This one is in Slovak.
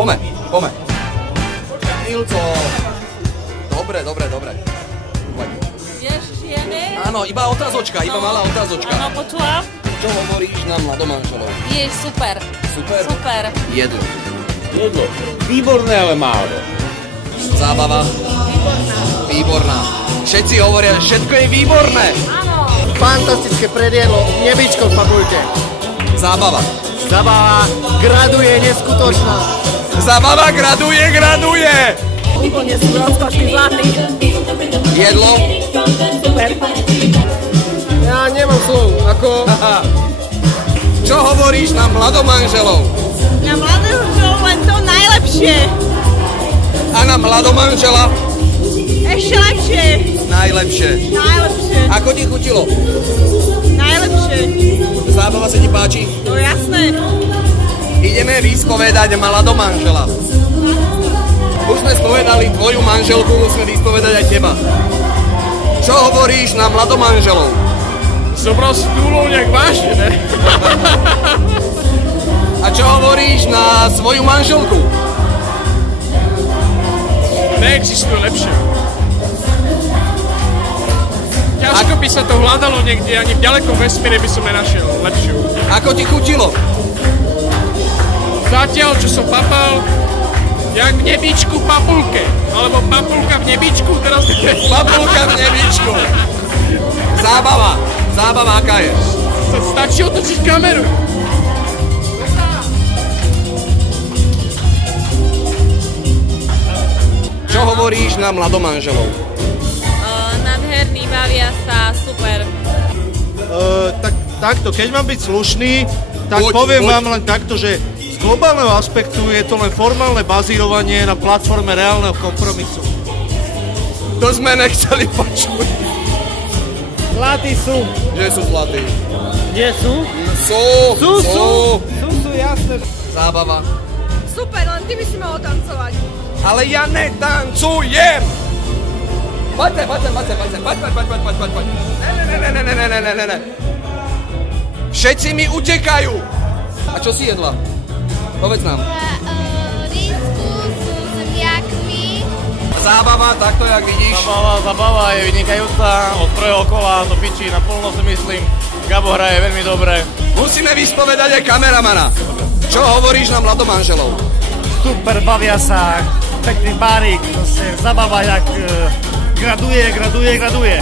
Pome. Milco. Dobre. Vieš, žiene? Áno, iba otázočka, iba malá otázočka. Áno, počula? Čo hovoríš na mladomanželov? Vieš, super. Jedlo. Výborné, ale málo. Zábava? Výborná. Všetci hovoria, že všetko je výborné. Áno. Fantastické predjedlo, nebičko v papuľke. Zábava. Zabava graduje, neskutočná. Zábava graduje. Úplne sú rozkošný zlatý. Jedlo? Super. Ja nemám slov, ako... Čo hovoríš na mladomanželov? Na mladomanželov len to najlepšie. A na mladomanžela? Ešte lepšie. Najlepšie. Ako ti chutilo? Najlepšie. Zábava sa ti páči? No jasné. Ideme vyspovedať mladomanžela. Už sme spovedali tvoju manželku, musíme vyspovedať aj teba. Čo hovoríš na mladomanželov? Zobral si túlov nejak vážne, ne? A čo hovoríš na svoju manželku? Neexistuje lepšie. Ťažko by sa to hľadalo niekde, ani v ďalekom vesmíre by som nenašiel lepšiu. Ako ti chutilo? Zatiaľ, čo som papal, jak v nebičku papulke. Alebo papulka v nebičku, teraz... Papulka v nebičku. Zábava aká je? Stačí otočiť kameru. Čo hovoríš na mladomanželov? Nádherný, bavia sa, super. Takto, keď mám byť slušný, tak poviem vám len takto, že z globálneho aspektu je to len formálne bazírovanie na platforme reálneho kompromisu. To sme nechceli počuť. Zlatí sú. Že sú zlatí. Kde sú? Sú, jasné. Zábava. Super, len ty by si mal tancovať. Ale ja netancujem! Poďte. Ne. Všetci mi utekajú. A čo si jedla? Povedz nám. Rýsku sú zemiakmi. Zábava, takto jak vidíš. Zabava je vynikajúca, od prvého kola to pičí naplno, si myslím. Gabo hraje veľmi dobre. Musíme vyspovedať aj kameramana. Čo hovoríš na mladomanželov? Super, bavia sa, pekný bárik, zabava jak graduje.